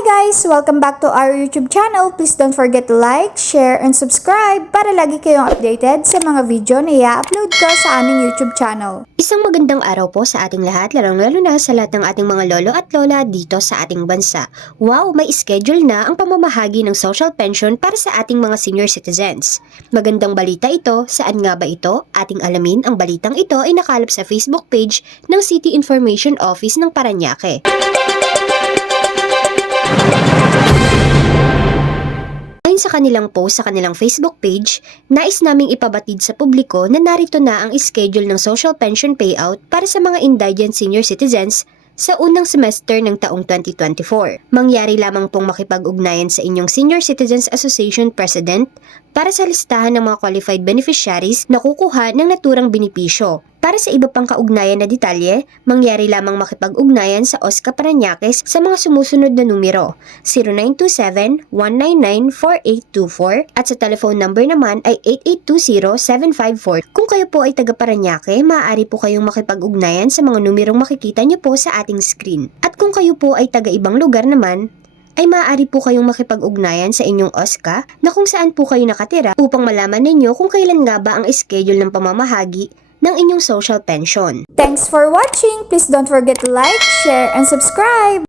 guys! Welcome back to our YouTube channel. Please don't forget to like, share, and subscribe para lagi kayong updated sa mga video na i-upload ko sa aming YouTube channel. Isang magandang araw po sa ating lahat, lalong-lalo na sa lahat ng ating mga lolo at lola dito sa ating bansa. Wow, may schedule na ang pamamahagi ng social pension para sa ating mga senior citizens. Magandang balita ito, saan nga ba ito? Ating alamin, ang balitang ito ay nakalap sa Facebook page ng City Information Office ng Paranaque. Ayon sa kanilang post sa kanilang Facebook page, nais naming ipabatid sa publiko na narito na ang schedule ng social pension payout para sa mga indigent senior citizens sa unang semester ng taong 2024. Mangyari lamang pong makipag-ugnayan sa inyong Senior Citizens Association President para sa listahan ng mga qualified beneficiaries na kukuha ng naturang benepisyo. Para sa iba pang kaugnayan na detalye, mangyari lamang makipag-ugnayan sa OSCA Paranaques sa mga sumusunod na numero 0927-199-4824 at sa telephone number naman ay 8820-754. Kung kayo po ay taga Paranaque, maaari po kayong makipag-ugnayan sa mga numerong makikita niyo po sa ating screen. At kung kayo po ay taga ibang lugar naman, ay maaari po kayong makipag-ugnayan sa inyong OSCA na kung saan po kayo nakatira upang malaman ninyo kung kailan nga ba ang schedule ng pamamahagi ng inyong social pension. Thanks for watching! Please don't forget to like, share, and subscribe!